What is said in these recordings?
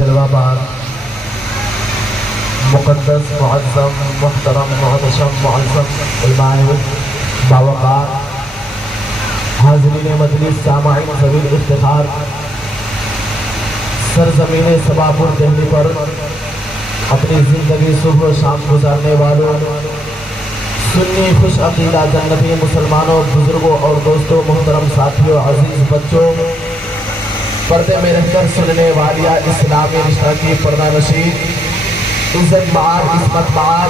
جلوہ بار مقدس معظم محترم محتشم معظم علماء باوقار حاضرین مجلس سامعین ذوی الافتخار سرزمین سباپور دہلی پر اپنی زندگی صبح و شام گزارنے والوں سنی خوش عقیدہ جنتی مسلمانوں بزرگوں اور دوستوں محترم ساتھیوں عزیز بچوں پردے میں رہ کر سننے والیہ اسلامی رشتہ کی پردہ نشین عزت معار عصمت معار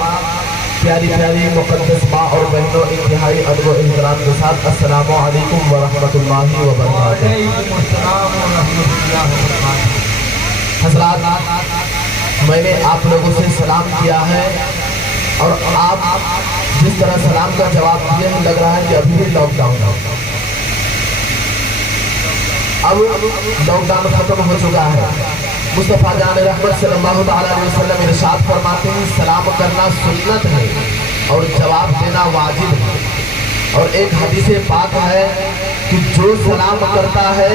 پیاری پیاری مقدس ماں اور بہنوں انتہائی ادب و احترام کے ساتھ السلام علیکم ورحمۃ اللہ وبرکاتہ۔ حضرات میں نے آپ لوگوں سے سلام کیا ہے اور آپ جس طرح سلام کا جواب دیے ہیں لگ رہا ہے کہ ابھی بھی لاک ڈاؤن اب لاک ڈاؤن ختم ہو چکا ہے۔ مصطفیٰ جان رحمت صلی اللہ علیہ وسلم ارشاد فرماتے ہیں سلام کرنا سنت ہے اور جواب دینا واجب ہے، اور ایک حدیث پاک ہے کہ جو سلام کرتا ہے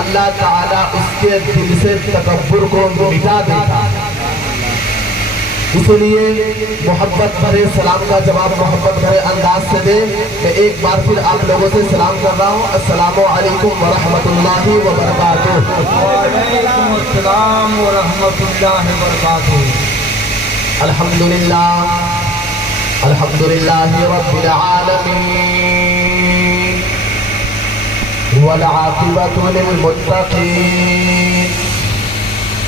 اللہ تعالیٰ اس کے دل سے تکبر کو مٹا دیتا ہے۔ اس لیے محبت بھرے سلام کا جواب محبت بھرے انداز سے دے۔ میں ایک بار پھر آپ لوگوں سے سلام کر رہا ہوں، السلام علیکم ورحمۃ اللہ وبرکاتہ۔ وعلیکم السلام ورحمۃ اللہ وبرکاتہ۔ الحمدللہ الحمدللہ رب العالمین والعاقبۃ للمتقین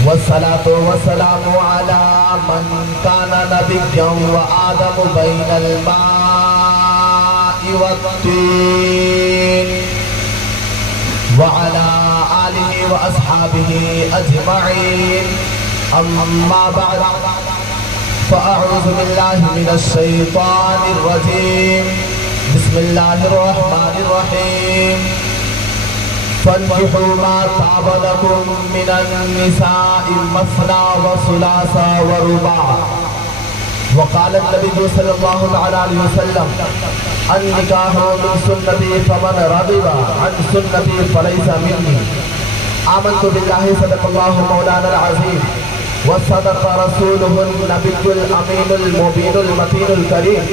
والصلاة والسلام على من كان نبيا وآدم بين الماء والطين وعلى آله وأصحابه أجمعين، أما بعد فأعوذ بالله من الشيطان الرجيم، بسم الله الرحمن الرحيم، فانكحوا ما طاب لكم من النساء مثنى وثلاث ورباع، وقال النبي صلى الله عليه وسلم النكاح من سنتي فمن رغب عن سنتي فليس مني، آمنت بالله صدق الله مولانا العظيم وصدق رسوله النبي الأمين المبين المتين الكريم،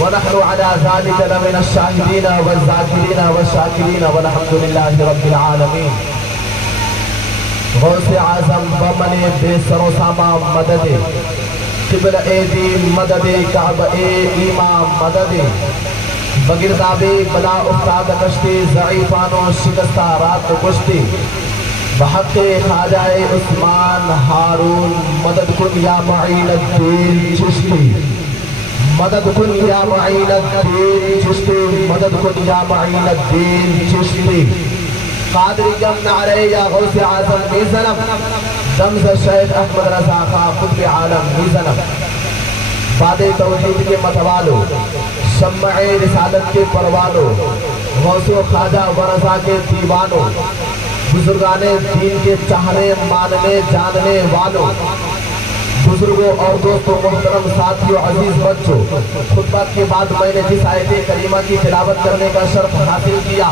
ونحن على ذلك لمن الشاهدين والذاكرين والشاكرين والحمد لله رب العالمين۔ غوث اعظم بمن بے سر و ساما مدد، قبل ایدی مدد، کعبہ ایمان مدد، بگرداب بلا افتاد کشتی، ضعیفان و شکستہ رات کشتی، بحق خواجہ عثمان ہارون مدد کن یا معین الدین چشتی، مدد کن یا معین الدین چشتی، مدد کن یا معین الدین چشتی، قادری گم نعرے یا غوث اعظم میزنم، دمز شیخ احمد رضا خان قطب عالم میزنم، باد توحید کے متوالو، شمع رسالت کے پروانو، غوث و خواجہ ورضا کے دیوانو، بزرگان دین کے چاہنے ماننے جاننے والوں، بزرگوں اور دوستوں محترم ساتھیوں عزیز بچوں، خطبہ کے بعد میں نے جس آیت کریمہ کی تلاوت کرنے کا شرف حاصل کیا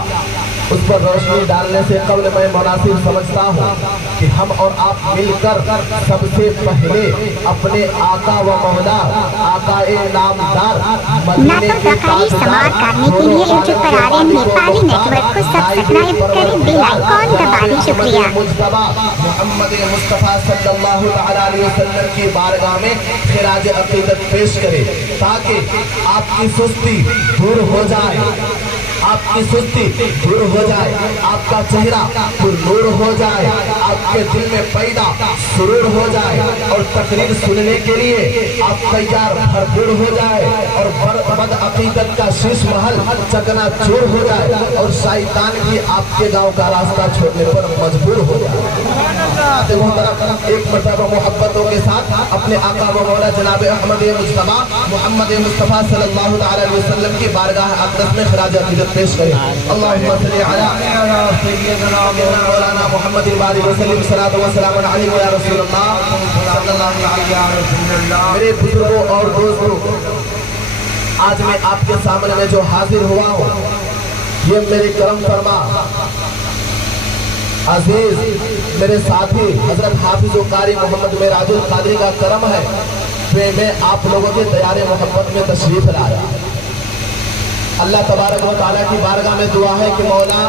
اس پر روشنی ڈالنے سے قبل میں مناسب سمجھتا ہوں کہ ہم اور آپ مل کر سب سے پہلے اپنے آقا و مولا آقا نامدار مدینے کے استعمال کرنے کے لیے یوٹیوب پر آ رہے نیپالی نیٹ ورک کو سبسکرائب کریں، بیل آئیکن دبائیں۔ شکریہ۔ محمد مصطفیٰ صلی اللہ علیہ وسلم کی بارگاہ میں خراج عقیدت پیش کرے تاکہ آپ کی سستی دور ہو جائے، آپ کی سستی دور ہو جائے، آپ کا چہرہ پر نور ہو جائے، آپ کے دل میں پیدا سرور ہو جائے، اور تقریر سننے کے لیے آپ تیار بھرپور ہو جائے، اور بد عقیدت کا شیش محل چکنا چور ہو جائے، اور شیطان بھی آپ کے گاؤں کا راستہ چھوڑنے پر مجبور ہو جائے۔ ایک مرتبہ محبتوں کے ساتھ اپنے آقا و مولا جناب احمد مصطفیٰ محمد مصطفیٰ صلی اللہ علیہ وسلم کی بارگاہ اقدس میں خراج عقیدت پیش کریں۔ اللہم صلی علی سیدنا مولانا محمد وآلہ وسلم، صلاۃ و سلام علیہ یا رسول اللہ صلی اللہ علیہ وسلم۔ میرے بزرگوں اور دوستوں، آج میں آپ کے سامنے میں جو حاضر ہوا ہوں یہ میرے کرم فرما عزیز میرے ساتھی حضرت حافظ و قاری محمد معراج القادری کا کرم ہے کہ میں آپ لوگوں کے دیار محبت میں تشریف لایا۔ اللہ تبارک و تعالیٰ کی بارگاہ میں دعا ہے کہ مولا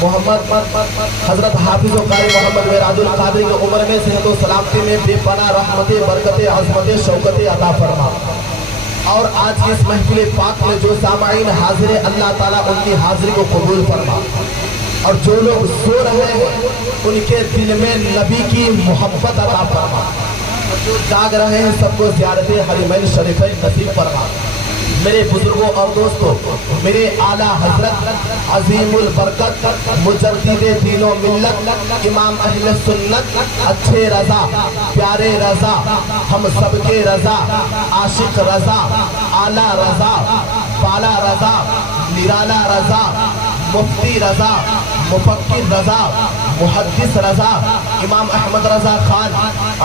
محمد حضرت حافظ و قاری محمد معراج القادری کی عمر میں صحت و سلامتی میں بے پناہ رحمت برکت عظمت شوکت عطا فرما، اور آج کی اس محفل پاک میں جو سامعین حاضر ہیں اللہ تعالیٰ ان کی حاضری کو قبول فرما، اور جو لوگ سو رہے ہیں ان کے دل میں نبی کی محبت عطا فرما، اور جو جاگ رہے ہیں سب کو زیارت حرمین شریفین نصیب فرما۔ میرے بزرگوں اور دوستوں، میرے اعلیٰ حضرت عظیم البرکت مجدد دین و ملت امام اہل سنت اچھے رضا پیارے رضا ہم سب کے رضا عاشق رضا اعلیٰ رضا بالا رضا نرالا رضا مفتی رضا مفکر رضا محدث رضا امام احمد رضا خان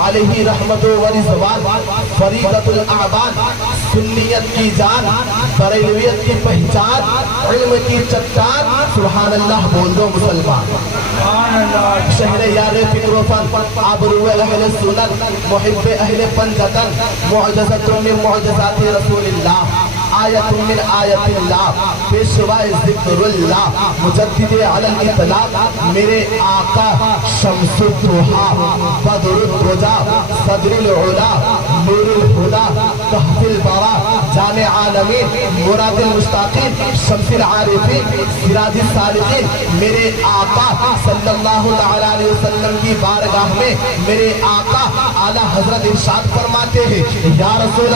علیہ رحمت و رضوان فریدت الاعبان سنیت کی جان بریلویت کی پہچان علم کی چٹان سبحان اللہ بول دو مسلمان، شہر یار فکر و فن آبرو اہل سنت محب اہل پنجتن معجزت من معجزات رسول اللہ آیت من آیت اللہ پیشوائے ذکر اللہ مجدد علی الاطلاق میرے آقا شمس الضحیٰ بدر الدجا صدر العلا نور الہدا کہف البرا جان عالمین مراد المشتاقین شمس العارفین سراج السالکین میرے آقا صلی اللہ علیہ وسلم کی بارگاہ میں میرے آقا اعلیٰ حضرت ارشاد فرماتے ہیں یا رسول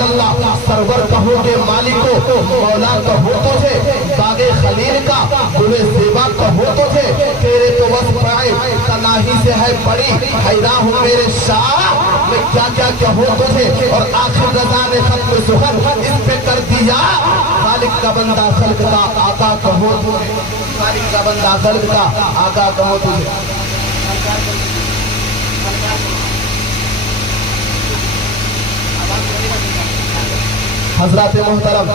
اللہ سرور کہو کہ مالکو مولا کہو تجھے باغ خلیل کا گل زیبا کہو تجھے تیرے تو وصفائے تناہی سے ہے بڑی حیران ہوں میرے شاہ میں کیا کیا کہوں تجھے، اور آخر رضا نے ختم سخن اس پہ کر دیا خالق کا بندہ خلق کا آقا کہو تجھے، خالق کا بندہ خلق کا آقا کہو تجھے۔ حضرات محترم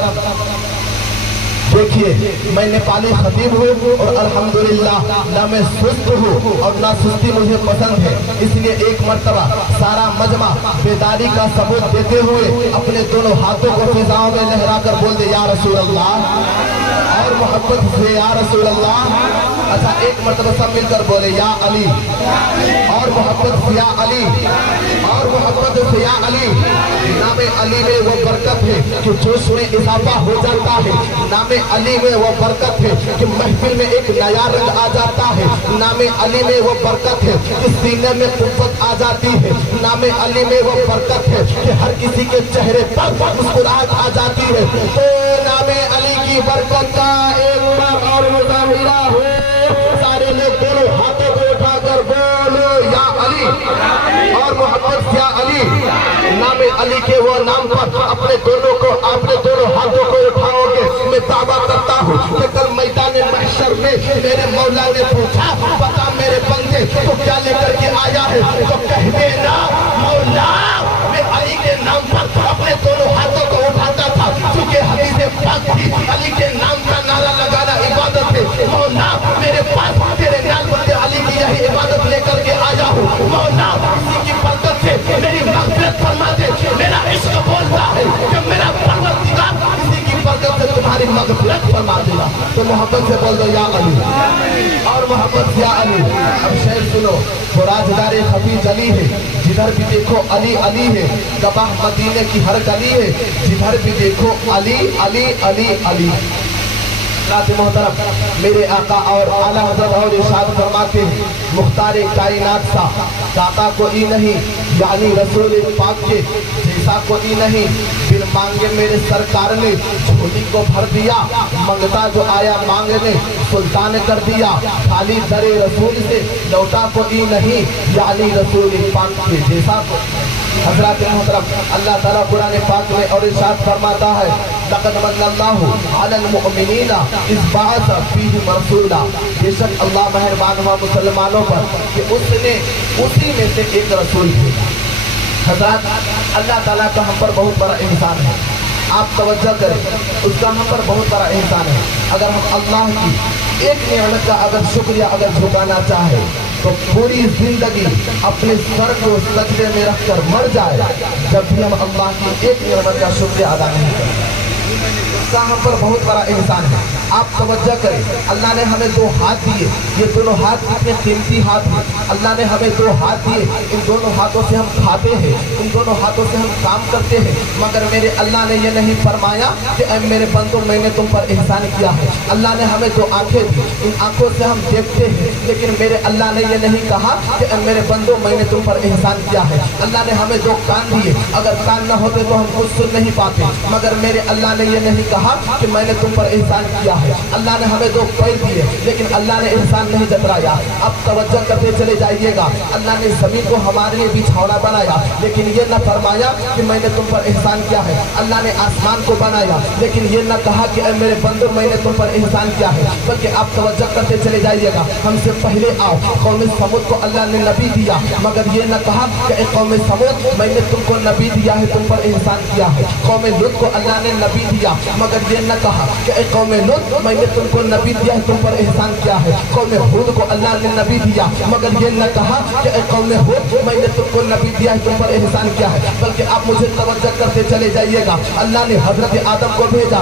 دیکھیے میں نیپالی خطیب ہوں اور الحمدللہ نہ میں سست ہوں اور نہ سستی مجھے پسند ہے، اس لیے ایک مرتبہ سارا مجمع بیداری کا ثبوت دیتے ہوئے اپنے دونوں ہاتھوں کو فضاؤں میں لہرا کر بول دے یا رسول اللہ، اور محبت سے یا رسول اللہ۔ اچھا ایک مرتبہ سب مل کر بولے یا علی، اور محبت سے یا علی، اور محبت سے یا علی۔ نام علی میں وہ برکت ہے کہ جوش میں اضافہ ہو جاتا ہے، نام علی میں وہ برکت ہے کہ محفل میں ایک نیا رنگ آ جاتا ہے، نام علی میں وہ برکت ہے کہ سینے میں قوت آ جاتی ہے، نام علی میں وہ برکت ہے کہ ہر کسی کے چہرے پر مسکراہٹ آ جاتی ہے۔ تو نام علی کی برکت کا ایک بار اور مظاہرہ ہو، سارے لوگ دونوں ہاتھوں کو اٹھا کر بولو یا علی، اور محمد یا علی۔ نام علی کے وہ نام پر اپنے دونوں ہاتھوں کو اٹھاؤ گے، میں دعویٰ کرتا ہوں کہ کل میدان محشر میں میرے مولا نے پوچھا بتا میرے بندے تو کیا لے کر کے آیا ہے، تو کہہ دینا مولا میں علی کے نام پر اپنے دونوں ہاتھوں کو اٹھاتا تھا، چونکہ حدیث پاک تھی علی کے نام کا نعرہ لگانا عبادت ہے۔ مولا میرے پاس تیرے نام پر علی کی یہی عبادت لے کر کے آیا ہوں، مولا اسی کی برکت سے میری مغفرت فرما دے۔ میرا عشق بولتا ہے کہ میرا پروردگار اسی کی برکت سے تمہاری مغفرت فرما دے گا۔ تو محبت سے بول دو یا علی، اور محبت یا علی۔ اب شعر سنو، وہ راجدار خفی جلی ہے، جدھر بھی دیکھو علی علی ہے، گواہ مدینے کی ہر گلی ہے، جدھر بھی دیکھو علی علی علی علی۔ محترم میرے آقا اور اعلیٰ حضرت اور ارشاد فرماتے ہیں مختار کائنات سا داتا کوئی نہیں، یعنی رسول پاک کے جیسا کوئی نہیں، بن مانگے میرے سرکار نے جھولی کو بھر دیا، منگتا جو آیا مانگنے سلطان کر دیا، خالی در رسول سے لوٹا کوئی نہیں، یعنی رسول پاک کے جیسا کوئی۔ حضرات محترم اللہ تعالیٰ قرآن پاک میں اور ارشاد فرماتا ہے لقد من اللہ علی المؤمنین اذ بعث فیہم رسولا، بے شک اللہ مہربان ہوا مسلمانوں پر کہ اس نے اسی میں سے ایک رسول بھیجا۔ حضرات اللہ تعالیٰ کا ہم پر بہت بڑا احسان ہے، آپ توجہ کریں، اس کا ہم پر بہت بڑا احسان ہے۔ اگر ہم اللہ کی ایک نعمت کا اگر شکریہ اگر جھکانا چاہے تو پوری زندگی اپنے سر کو سجدے میں رکھ کر مر جائے جب بھی ہم اللہ کی ایک نعمت کا شکریہ ادا نہیں کرتے۔ اس کا ہم پر بہت بڑا احسان ہے۔ آپ توجہ کریں، اللہ نے ہمیں دو ہاتھ دیے، یہ دونوں ہاتھ کتنے قیمتی ہاتھ ہیں۔ اللہ نے ہمیں دو ہاتھ دیے، ان دونوں ہاتھوں سے ہم کھاتے ہیں، ان دونوں ہاتھوں سے ہم کام کرتے ہیں، مگر میرے اللہ نے یہ نہیں فرمایا کہ اے میرے بندوں میں نے تم پر احسان کیا ہے۔ اللہ نے ہمیں دو آنکھیں دی، ان آنکھوں سے ہم دیکھتے ہیں، لیکن میرے اللہ نے یہ نہیں کہا کہ اے میرے بندوں میں نے تم پر احسان کیا ہے۔ اللہ نے ہمیں دو کان دیے، اگر کان نہ ہوتے تو ہم کچھ سن نہیں پاتے، مگر میرے اللہ نے یہ نہیں کہا کہ میں نے تم پر احسان کیا ہے۔ اللہ نے ہمیں دو پیر دیے، لیکن اللہ نے احسان نہیں جترایا۔ اب توجہ کرتے چلے جائیے گا، اللہ نے زمین کو ہمارے لیے بچھونا بنایا، لیکن یہ نہ فرمایا کہ میں نے تم پر احسان کیا ہے۔ اللہ نے آسمان کو بنایا، لیکن یہ نہ کہا کہ اے میرے بندو میں نے تم پر احسان کیا ہے، بلکہ آپ توجہ کرتے چلے جائیے گا۔ ہم سے پہلے آؤ، قوم سمود کو اللہ نے نبی دیا، مگر یہ نہ کہا کہ اے قوم سمود میں نے تم کو نبی دیا ہے، تم پر احسان کیا ہے۔ قوم لوط کو اللہ نے نبی دیا، مگر یہ نہ کہا کہ اے قوم لوط میں نے تم کو نبی دیا ہے، تم پر احسان کیا ہے۔ قوم ہود کو اللہ نے نبی دیا، مگر یہ نہ کہا کہ اے قوم ہود میں نے تم کو نبی دیا ہے، تم پر احسان کیا ہے، بلکہ آپ مجھے توجہ کرتے چلے جائیے گا۔ اللہ نے حضرت آدم کو بھیجا،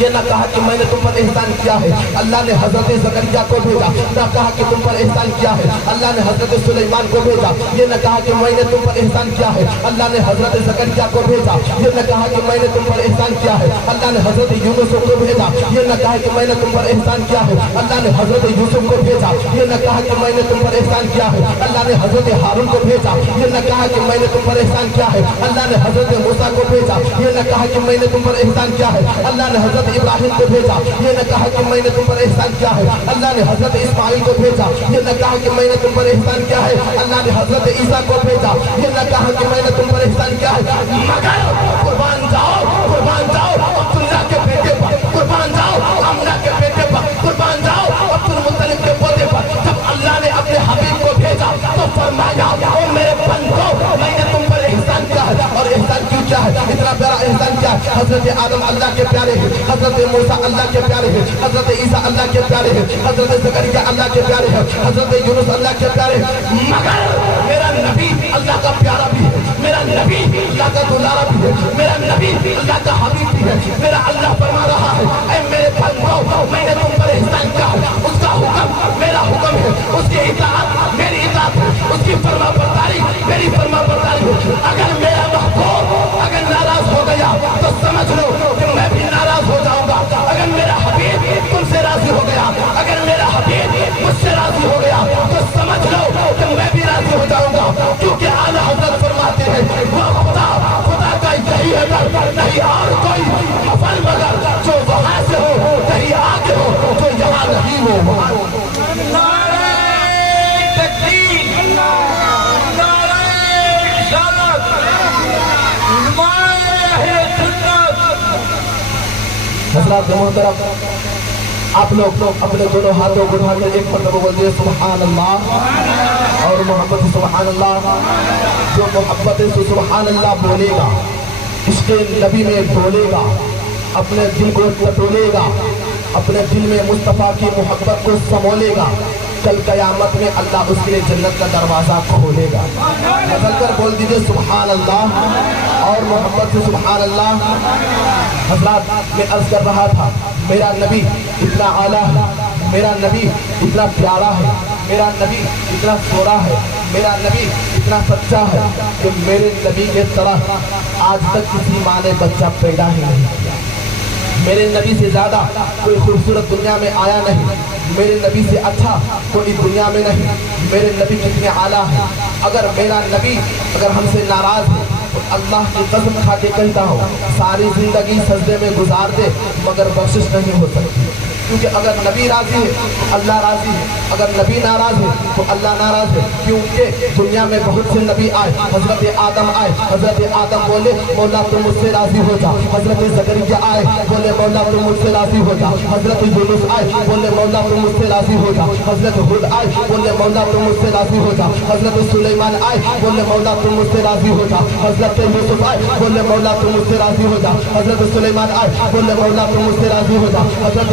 یہ نہ کہا کہ میں نے تم پر احسان کیا ہے۔ اللہ نے حضرت زکریا کو بھیجا، نہ کہا کہ تم پر احسان کیا ہے۔ اللہ نے حضرت سلیمان کو بھیجا، یہ نہ کہا کہ میں نے تم پر احسان کیا ہے۔ اللہ نے حضرت زکریا کو بھیجا، یہ نہ کہا کہ میں نے تم پر احسان کیا ہے۔ اللہ نے حضرت یونس کو بھیجا، یہ نہ کہا کہ میں نے تم پر احسان کیا ہے۔ اللہ نے حضرت یوسف کو بھیجا، یہ نہ کہا کہ میں نے تم پر احسان کیا ہے۔ اللہ نے حضرت ہارون کو بھیجا، یہ نہ کہا کہ میں نے تم پر احسان کیا ہے۔ اللہ نے حضرت موسیٰ کو بھیجا، یہ نہ کہا کہ میں نے تم پر احسان کیا ہے۔ اللہ نے حضرت ابراہیم کو بھیجا، یہ نہ کہا کہ میں نے تم پر احسان کیا ہے۔ اللہ نے حضرت اسماعیل کو بھیجا، یہ نہ کہا کہ میں نے تم پر احسان کیا ہے۔ اللہ نے حضرت عیسیٰ کو بھیجا، یہ نہ کہا کہ میں نے تم پر احسان کیا ہے، مگر قربان جاؤ عبداللہ کے بیٹے پر، قربان جاؤ آمنہ کے بیٹے پر، قربان جاؤ عبدالمطلب کے پودے پر، جب اللہ نے اپنے حبیب کو بھیجا تو فرمایا او میرے بندو میں نے تم پر احسان کیا ہے۔ اور احسان کیوں کیا ہے؟ اتنا بڑا احسان کیا ہے؟ حضرت آدم اللہ کے پیارے ہیں، حضرت موسیٰ اللہ کے پیارے ہیں، حضرت عیسیٰ اللہ کے پیارے ہیں، حضرت زکریا اللہ کے پیارے ہیں، حضرت یونس اللہ کے پیارے ہیں، مگر میرا نبی اللہ کا پیارا بھی ہے، میرا نبی اللہ کا دلارا بھی ہے، میرا نبی اللہ کا حبیب بھی ہے۔ میرا اللہ فرما رہا ہے اے میرے بندو میں نے تم پر احسان کیا ہے، اس کا حکم میرا حکم ہے، اس کی اطاعت میری اطاعت ہے، اس کی فرما برداری میری فرما برداری ہے۔ اگر میرا محبوب اگر ناراض ہو گیا تو سمجھ لو کہ میں بھی ناراض ہو جاؤں گا۔ اگر میرا حبیب تم سے راضی ہو گیا، اگر میرا حبیب مجھ سے راضی ہو گیا تو سمجھ لو کہ میں بھی راضی ہو جاؤں گا، کیونکہ اعلیٰ حضرت فرماتے ہیں وہ خدا کا یہی ہے در، نہیں اور کوئی مفل مگر جو وہاں سے ہو کہیں آگے ہو جو یہاں نہیں ہو وہاں۔ نعرہ تکبیر، نعرہ رسالت، نعرہ سنت۔ حضرات محترم، آپ لوگ اپنے دونوں ہاتھوں کو اٹھا کر ایک مرتبہ بول دیے سبحان اللہ، اور محبت سے سبحان اللہ۔ جو محبت سے سبحان اللہ بولے گا، عشق نبی میں بولے گا، اپنے دل کو ٹٹولے گا، اپنے دل میں مصطفیٰ کی محبت کو سمولے گا، کل قیامت میں اللہ اس کے لیے جنت کا دروازہ کھولے گا۔ بدل کر بول دیجئے سبحان اللہ اور محبت سے سبحان اللہ۔ حضرات میں عرض کر رہا تھا میرا نبی اتنا اعلیٰ ہے، میرا نبی اتنا پیارا ہے، میرا نبی اتنا سوڑا ہے، میرا نبی اتنا سچا ہے کہ میرے نبی کے طرح آج تک کسی ماں نے بچہ پیدا ہی نہیں کیا۔ میرے نبی سے زیادہ کوئی خوبصورت دنیا میں آیا نہیں، میرے نبی سے اچھا کوئی دنیا میں نہیں۔ میرے نبی کتنے اعلیٰ ہیں۔ اگر میرا نبی اگر ہم سے ناراض ہے تو اللہ کی قسم کھا کے کہتا ہوں ساری زندگی سجدے میں گزار دے مگر بخشش نہیں ہو سکتی، کیونکہ اگر نبی راضی ہے تو اللہ راضی ہے، اگر نبی ناراض ہے تو اللہ ناراض ہے۔ کیونکہ دنیا میں بہت سے نبی آئے، حضرت آدم آئے، حضرت آدم بولے مولا تم مجھ سے راضی ہو جا، حضرت زکریا آئے بولے مولا تم مجھ سے راضی ہو جا، حضرت یونس آئے بولے مولا تم مجھ سے راضی ہو جا، حضرت ہود آئے بولے مولا تم مجھ سے راضی ہو جا، حضرت سلیمان آئے بولے مولا تم مجھ سے راضی ہو جا، حضرت یوسف آئے بولے مولا تم مجھ سے راضی ہو جا، حضرت سلیمان آئے بولے مولا تم مجھ سے راضی ہو جا، حضرت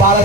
12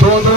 2-2,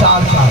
4-4